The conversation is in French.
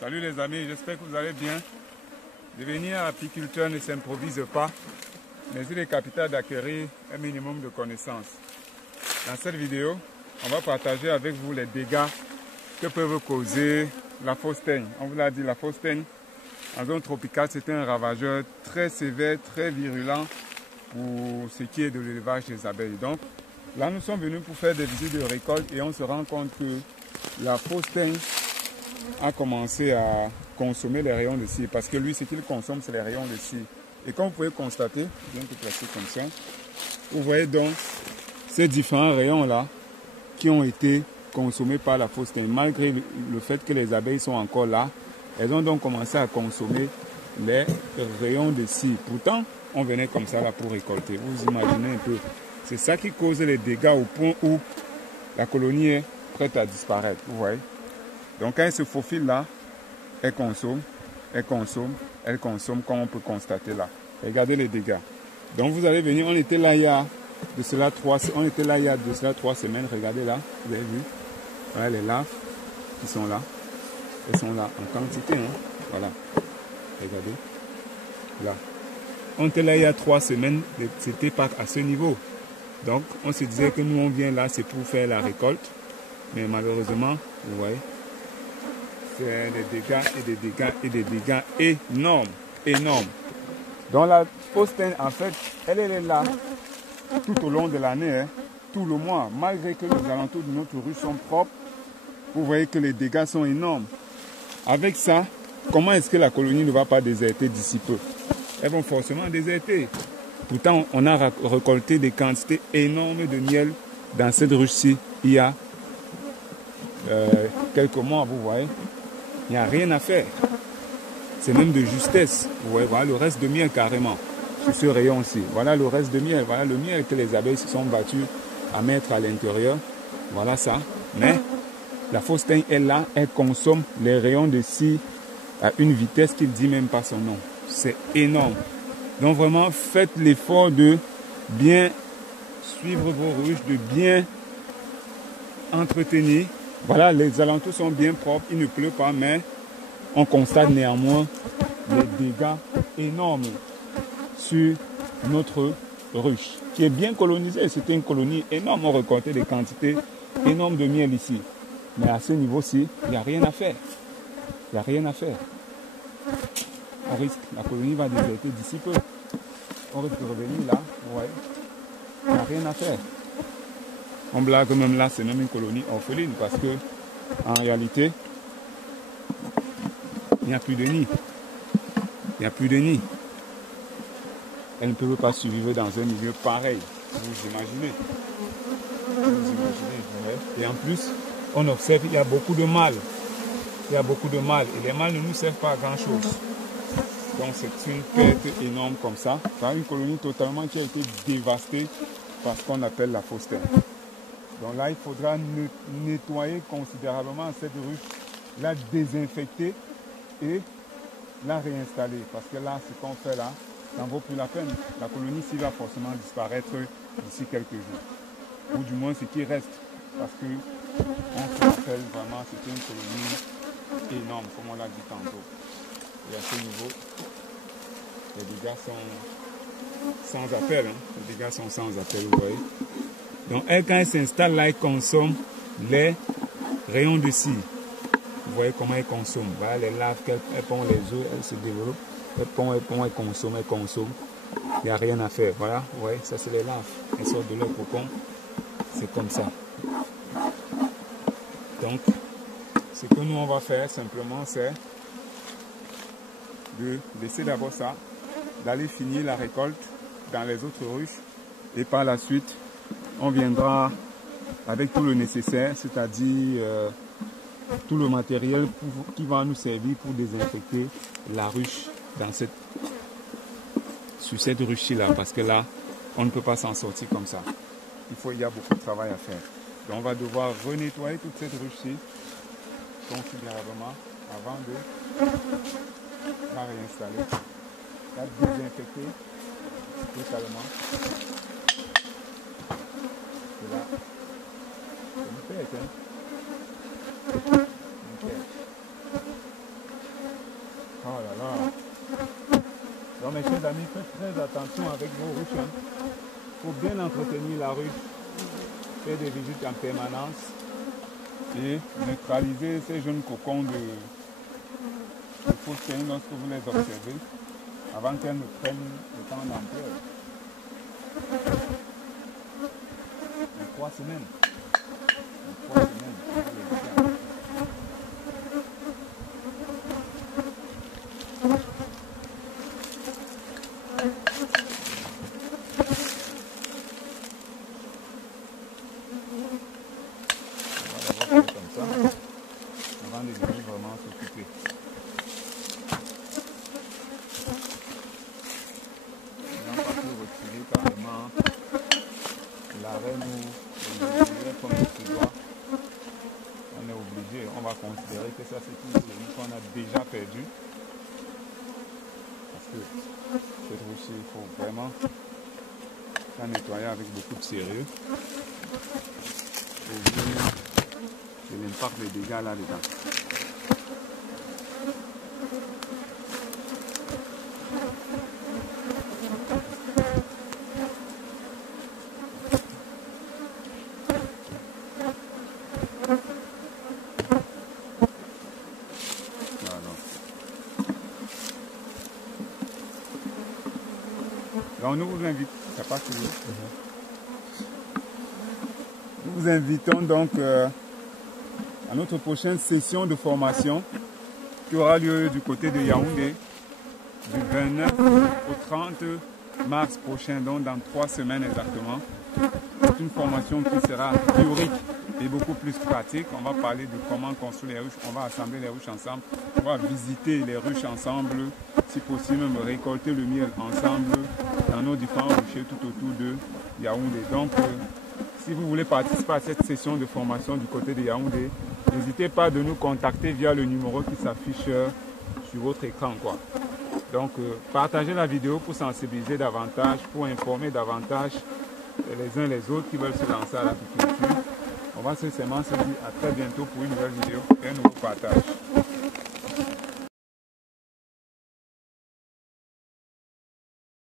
Salut les amis, j'espère que vous allez bien. Devenir apiculteur ne s'improvise pas, mais il est capital d'acquérir un minimum de connaissances. Dans cette vidéo, on va partager avec vous les dégâts que peuvent causer la fausse teigne. On vous l'a dit, la fausse teigne, en zone tropicale, c'est un ravageur très sévère, très virulent pour ce qui est de l'élevage des abeilles. Donc, là, nous sommes venus pour faire des visites de récolte et on se rend compte que la fausse teigne a commencé à consommer les rayons de cire parce que lui, ce qu'il consomme, c'est les rayons de cire. Et comme vous pouvez constater, je viens de placer comme ça, vous voyez donc ces différents rayons-là qui ont été consommés par la fausse teigne. Malgré le fait que les abeilles sont encore là, elles ont donc commencé à consommer les rayons de cire. Pourtant, on venait comme ça là pour récolter. Vous imaginez un peu. C'est ça qui cause les dégâts au point où la colonie est prête à disparaître. Vous voyez. Donc quand elle se faufile là, elle consomme, comme on peut constater là. Regardez les dégâts. Donc vous allez venir, on était là il y a de cela 3 semaines. Regardez là, vous avez vu. Voilà les larves qui sont là. Elles sont là en quantité. Hein. Voilà. Regardez. Là. On était là il y a 3 semaines, c'était pas à ce niveau. Donc on se disait que nous on vient là, c'est pour faire la récolte. Mais malheureusement, vous voyez, c'est des dégâts et des dégâts et des dégâts énormes. Énormes. Donc la fausse teigne, en fait, elle est là tout au long de l'année, hein, tout le mois. Malgré que les alentours de notre rue sont propres, vous voyez que les dégâts sont énormes. Avec ça, comment est-ce que la colonie ne va pas déserter d'ici peu? Elles vont forcément déserter. Pourtant, on a récolté des quantités énormes de miel dans cette ruche-ci il y a quelques mois, vous voyez. Il n'y a rien à faire. C'est même de justesse. Vous voyez, voilà le reste de miel carrément. Sur ce rayon-ci. Voilà le reste de miel. Voilà le miel que les abeilles se sont battues à mettre à l'intérieur. Voilà ça. Mais la fausse teigne est là. Elle consomme les rayons de cire à une vitesse qui ne dit même pas son nom. C'est énorme. Donc vraiment, faites l'effort de bien suivre vos ruches, de bien entretenir. Voilà, les alentours sont bien propres, il ne pleut pas, mais on constate néanmoins les dégâts énormes sur notre ruche, qui est bien colonisée. C'était une colonie énorme, on récoltait des quantités énormes de miel ici. Mais à ce niveau-ci, il n'y a rien à faire. Il n'y a rien à faire. On risque, la colonie va déserter d'ici peu. On risque de revenir là, ouais. Il n'y a rien à faire. On blague même là, c'est même une colonie orpheline parce que en réalité, il n'y a plus de nid. Il n'y a plus de nid. Elle ne peut pas survivre dans un milieu pareil. Vous imaginez. Vous imaginez. Et en plus, on observe qu'il y a beaucoup de mâles. Il y a beaucoup de mâles. Et les mâles ne nous servent pas à grand chose. Donc c'est une perte énorme comme ça. C'est une colonie totalement qui a été dévastée par ce qu'on appelle la fausse teigne. Donc là, il faudra nettoyer considérablement cette ruche, la désinfecter et la réinstaller. Parce que là, ce qu'on fait là, ça ne vaut plus la peine. La colonie ici va forcément disparaître d'ici quelques jours. Ou du moins ce qui reste. Parce que on se rappelle vraiment, c'était une colonie énorme, comme on l'a dit tantôt. Et à ce niveau, les dégâts sont sans appel. Hein. Les dégâts sont sans appel, vous voyez. Donc elle, quand elle s'installe là, elle consomme les rayons de cire. Vous voyez comment elle consomme. Voilà les larves, elle pond les œufs, elle se développe. Elle pond, elle consomme. Il n'y a rien à faire. Voilà, vous voyez, ça c'est les larves. Elles sortent de leur cocon. C'est comme ça. Donc, ce que nous on va faire simplement, c'est de laisser d'abord ça, d'aller finir la récolte dans les autres ruches. Et par la suite, on viendra avec tout le nécessaire, c'est-à-dire tout le matériel qui va nous servir pour désinfecter la ruche sur cette ruche-ci là, parce que là, on ne peut pas s'en sortir comme ça. Il y a beaucoup de travail à faire. Donc on va devoir renettoyer toute cette ruche-ci considérablement avant de la réinstaller, la désinfecter totalement. Et là, c'est une perte, hein. Une perte. Donc mes chers amis, faites très attention avec vos ruches. Il faut bien entretenir la ruche, faire des visites en permanence et neutraliser ces jeunes cocons de faustin lorsque vous les observez avant qu'elles ne prennent le temps d'ampleur. En 3 semaines. En 3 semaines. Comme ça, avant de venir vraiment s'occuper. On n'a pas pu retirer carrément l'arrêt nous comme il se doit. On est obligé, on va considérer que ça c'est une zone qu'on a déjà perdu. Parce que cette ruche, il faut vraiment la nettoyer avec beaucoup de sérieux. Et l'impact des dégâts là-dedans. Donc nous vous invitons, ça passe toujours. Nous vous invitons donc à notre prochaine session de formation qui aura lieu du côté de Yaoundé du 29 au 30 mars prochain, donc dans 3 semaines exactement. C'est une formation qui sera théorique et beaucoup plus pratique. On va parler de comment construire les ruches, on va assembler les ruches ensemble, on va visiter les ruches ensemble, si possible même récolter le miel ensemble dans nos différents ruchers tout autour de Yaoundé. Donc si vous voulez participer à cette session de formation du côté de Yaoundé, n'hésitez pas de nous contacter via le numéro qui s'affiche sur votre écran, quoi. Donc, partagez la vidéo pour sensibiliser davantage, pour informer davantage les uns les autres qui veulent se lancer à l'agriculture. On va seulement se dire à très bientôt pour une nouvelle vidéo et un nouveau partage.